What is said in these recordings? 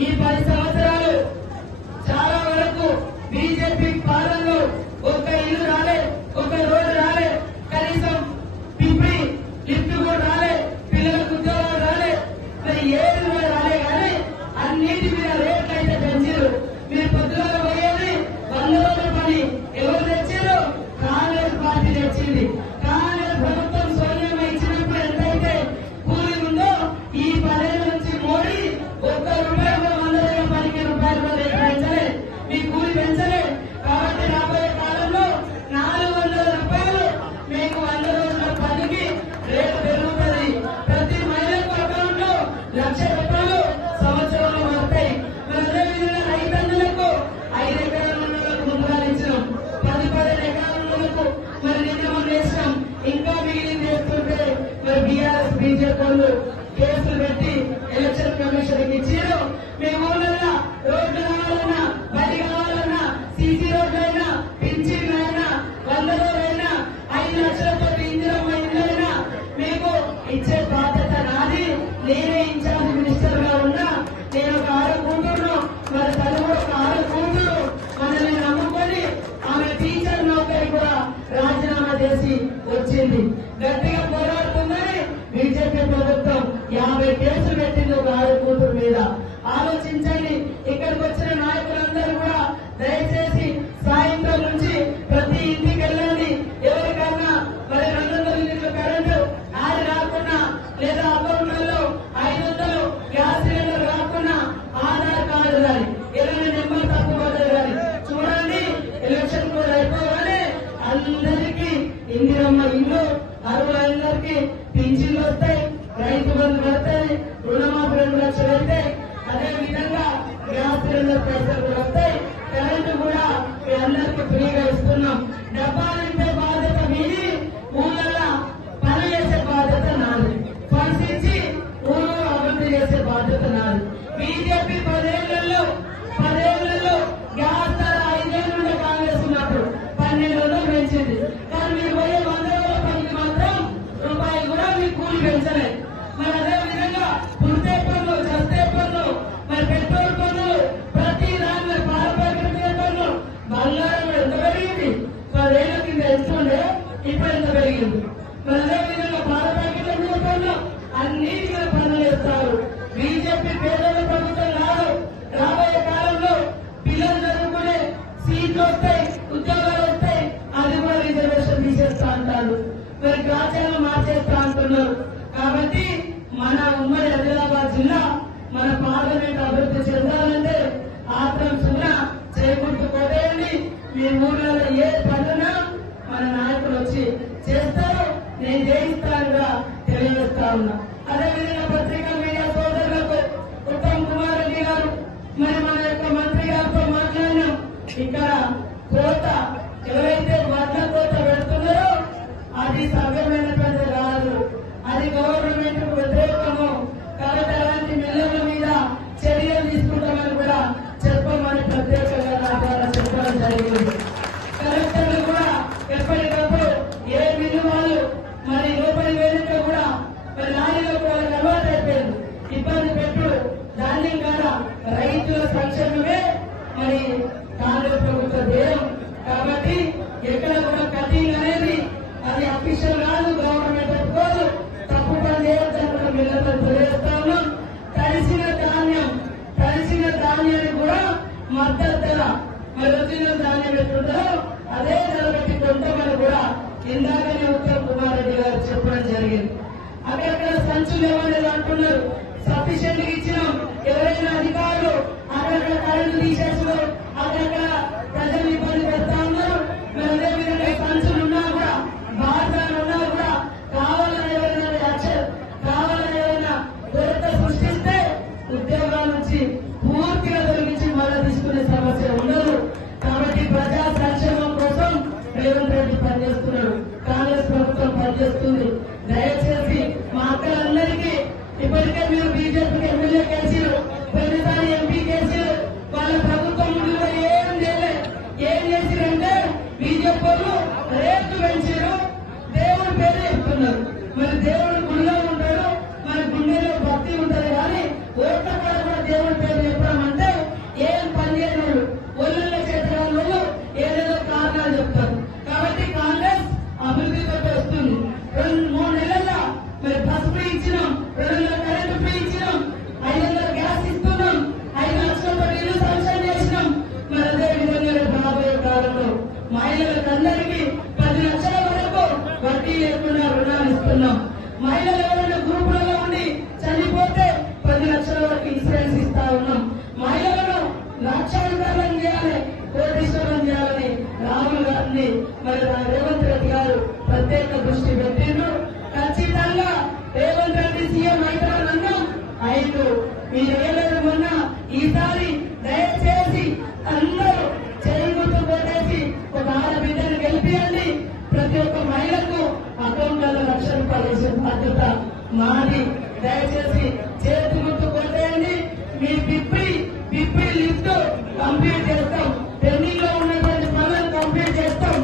ఈ 10 సంవత్సరాలు చాలా వరకు బీజేపీ పాలనలో ఒక ఇల్లు రాలే, ఒక రోడ్డు రాలే, కనీసం పిప్పి లిఫ్ట్ కూడా రాలే, పిల్లలకు ఉద్యోగాలు రాలే, మరి ఏది కూడా రాలే. కానీ అన్నిటి మీద రేట్లు అయితే పెంచారు. మీరు పొద్దుగా పోయేది 100 రోజుల పని ఎవరు తెచ్చారు? కాంగ్రెస్ పార్టీ తెచ్చింది. కాంగ్రెస్ ప్రభుత్వం సోనియా ఇచ్చినప్పుడు ఎంతైతే కూలి ఉందో ఈ 10 ఏళ్ల నుంచి మోడీ ఒక్క రూపాయి కూడా 100 రోజుల పనికి రూపాయలు కూడా రేటు పెంచలే, మీ కూలి పెంచలే. కాబట్టి రాబోయే కాలంలో 400 రూపాయలు మీకు 100 రోజుల పనికి రేటు పెరుగుతుంది. ప్రతి మహిళకు అకౌంట్ లో 1,00,000 రూపాయలు సంవత్సరంలో వస్తాయి. మరి అదేవిధంగా రైతన్నులకు 5 ఎకరాల ఉన్నలకు ముందుగా ఇచ్చినాం, 10 ఎకరాల ఉన్నలకు మరి నిన్న వేసినాం. ఇంకా మిగిలింది చేస్తుంటే మరి బీఆర్ఎస్ బీజేపీ వాళ్ళు కేసులు పెట్టి ఎలక్షన్ కమిషన్ ఇచ్చారు. మీ ఊళ్ళల్లో రోడ్లు కావాలన్నా, బడి కావాలన్నా, సీసీ రోడ్లైనా, పింఛన్లు అయినా, 100 రోజులైనా, 5 లక్షలతో ఇందిరమ్మ ఇళ్ళైనా మీకు ఇచ్చే బాధ్యత నాది. నేనే ఇన్ఛార్జ్ మినిస్టర్ గా ఉన్నా. నేను ఒక ఆడకూతురు, మరి తను కూడా ఒక ఆడకూతురు. మనల్ని నమ్ముకొని ఆమె టీచర్ నౌకరి కూడా రాజీనామా చేసి వచ్చింది. గట్టిగా పోరాడుతుందని బీజేపీ ప్రభుత్వం 50 కేసులు పెట్టింది ఒక ఆడకూతురు మీద. ఆలోచించండి. ఇక్కడికి వచ్చిన నాయకులందరూ కూడా దయచేసి సాయంత్రం నుంచి ప్రతి ఇంటికి వెళ్ళండి. ఎవరికన్నా మరి 200 యూనిట్ల కరెంటు యాడ్ రాకుండా, లేదా అకౌంట్లలో 500 గ్యాస్ సిలిండర్ రాకుండా ఆధార్ కార్డు కానీ ఏదైనా నెంబర్ తప్పు పడ్డది కానీ చూడండి. ఎలక్షన్ కూడా అయిపోగానే అందరికీ ఇందిరమ్మ ఇల్లు, అర్హులందరికీ పింఛన్లు వస్తాయి, రైతు బంధు పడతాయి, రుణమాఫీ 2 లక్షలు అవుతాయి. అదేవిధంగా గ్యాస్ సిలిండర్ పైసలు కూడా వస్తాయి. కరెంటు కూడా మీ అందరికీ ఫ్రీగా ఇస్తున్నాం. డబ్బాలు నింపే బాధ్యత మీది, ఊళ్ళలో పని చేసే బాధ్యత నాది. ఫండ్స్ ఇచ్చి ఊళ్ళో అభివృద్ధి చేసే బాధ్యత నాది. బీజేపీ 10 ఏళ్లలో గ్యాస్ ధర 5 ఏళ్ళు ఉండే కాంగ్రెస్ ఉన్నప్పుడు 1200 పెంచింది. కానీ మీరు పోయే 100 రోజుల పనికి మాత్రం రూపాయలు కూడా మీ కూలి పెంచలేదు. మరి అదేవిధంగా పుడితే పన్ను, చస్తే పన్ను, మరి పెట్రోల్ పన్నులు, ప్రతి దాని పారపరికర పన్ను, బంగారం ఎంత పెరిగింది? 10 ఏళ్ల కింద ఎంత ఉండే, ఇప్పుడు ఎంత పెరిగింది? మరి అదేవిధంగా పారపరికర పన్ను, అన్నిటి మీద పన్నులు వేస్తారు. బీజేపీ పేదల ప్రభుత్వం కాదు. రాబోయే కాలంలో పిల్లలు చదువుకునే సీట్లు వస్తాయి, ఉద్యోగాలు వస్తాయి, అది కూడా రిజర్వేషన్ తీసేస్తా అంటారు. మరి రాజ్యాంగం మార్చేస్తా అంటున్నారు. కాబట్టి మన ఉమ్మడి ఆదిలాబాద్ జిల్లా, మన పార్లమెంట్ అభివృద్ధి చెందాలంటే ఆత్రం సున్నా చేకూర్చు కొట్టేయండి. మీ ఊర్లలో ఏ పనున్నా మన నాయకులు వచ్చి చేస్తారు, నేను చేయిస్తానుగా తెలియజేస్తా ఉన్నా. అదేవిధంగా పత్రికా మీడియా సోదరులకు ఉత్తమ్ కుమార్ రెడ్డి గారు మరి మన యొక్క మంత్రి గారితో మాట్లాడినాం. ఇక్కడ కోత ఎవరైతే వడ్ల కోత పెడుతున్నారో అది సవ్యమైనటువంటి కాదు, అది గవర్నమెంట్ కు వ్యతిరేకము. కాబట్టి అలాంటి మిల్లర్ల మీద చర్యలు తీసుకుంటామని కూడా చెప్పమని ప్రత్యేకంగా నా ద్వారా చెప్పడం జరిగింది. కలెక్టర్లు కూడా ఎప్పటికప్పుడు ఏ మిల్లు వాళ్ళు మరి లోపలి వేదిక కూడా మరి లారీలో కూడా అలవాటు అయిపోయింది. ఇబ్బంది పెట్టు ధాన్యం కాడ రైతుల సంక్షేమమే మరి కాంగ్రెస్ ప్రభుత్వ ధ్యేయం. కాబట్టి ఎక్కడ కూడా కటింగ్ అనేది అది అఫీషియల్ కాదు, గవర్నమెంట్ ఒప్పుకోదు. తప్పు పని చేయొద్దని కూడా మిల్లర్లను తెలియజేస్తా ఉన్నాం. తడిసిన ధాన్యానికి కూడా మద్దతు ధర, మరి ఒరిజినల్ ధాన్యం ఎట్లుంటారో అదే ధర పెట్టి కొంటామని కూడా ఇందాకనే ఉత్తమ్ కుమార్ రెడ్డి గారు చెప్పడం జరిగింది. అక్కడక్కడ సంచులు ఏమనేది అంటున్నారు, సఫిషియెంట్ గా ఇచ్చినాం. ఎవరైనా అధికారులు అక్కడక్కడ కరెంటు తీసేస్తూ అక్కడక్కడ ప్రజలు ఇబ్బంది పెడతా ఉన్నారు. మరి అదేవిధంగా సంచులు ఉన్నా కూడా, బాధ్యతలు ఉన్నా కూడా కావాలని ఎవరైనా కొరత సృష్టిస్తే ఉద్యోగాల నుంచి పూర్తిగా తొలగించి మళ్ళా తీసుకునే సమస్య ఉండదు. కాబట్టి ప్రజా సంక్షేమం కోసం రేవంత్ రెడ్డి పనిచేస్తున్నాడు, కాంగ్రెస్ ప్రభుత్వం పనిచేస్తుంది. దయచేసి మా అక్కలందరికీ ఇప్పటికే మీరు బీజేపీకి ఎమ్మెల్యే కేసీలు, ప్రతిసారి ఎంపీ కేసీలు, వాళ్ళ ప్రభుత్వం ఏం చేయలేదు. ఏ మీరు ఏలేదు మొన్న ఈసారి దయచేసి అందరూ చేయుతూ కొట్టేసి ఒక ఆడబిడ్డను గెలిపియండి. ప్రతి ఒక్క మహిళకు అకౌంట్లలో ₹1,00,000 వేసే బాధ్యత మాది. దయచేసి చేతి గుర్తు కొట్టేయండి. మీ పిప్పి లిఫ్ట్ కంప్లీట్ చేస్తాం. పెండింగ్ లో ఉన్నటువంటి పనులను కంప్లీట్ చేస్తాం.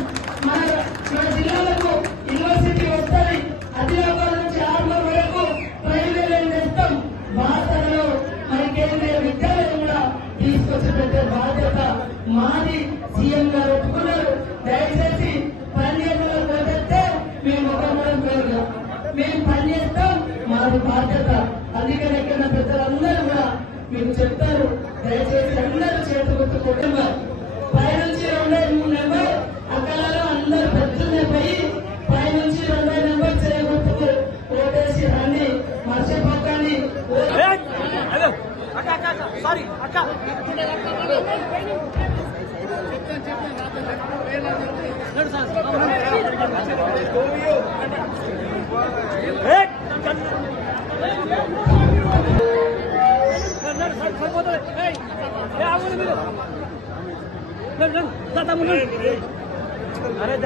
మన జిల్లాలకు యూనివర్సిటీ వస్తుంది. ఆదిలాబాద్ నుంచి ఆర్మూర్ వరకు రైల్వే లైన్ తెస్తాం. భారతలో మరి కేంద్రీయ విద్యాలయం కూడా తీసుకొచ్చి పెట్టే బాధ్యత మాది. సీఎం గారు ఒప్పుకున్నారు. దయచేసి పనిచేయడంలో పోతే మేము ఒకరం పేరుగా మేము పనిచేస్తాం. మాది బాధ్యత. అందుకని ఎక్కడ పెద్దలందరూ కూడా మీకు చెప్తారు. దయచేసి అందరూ చేతి గుర్తు కుటుంబం పైనుంచి 23 నెంబర్ అక్కలలో అందరూ పెద్దలే పోయి పైనుంచి 20 నెంబర్ చేయగొట్టుకు ఓటేసి రండి. మర్చిపోకండి. अरे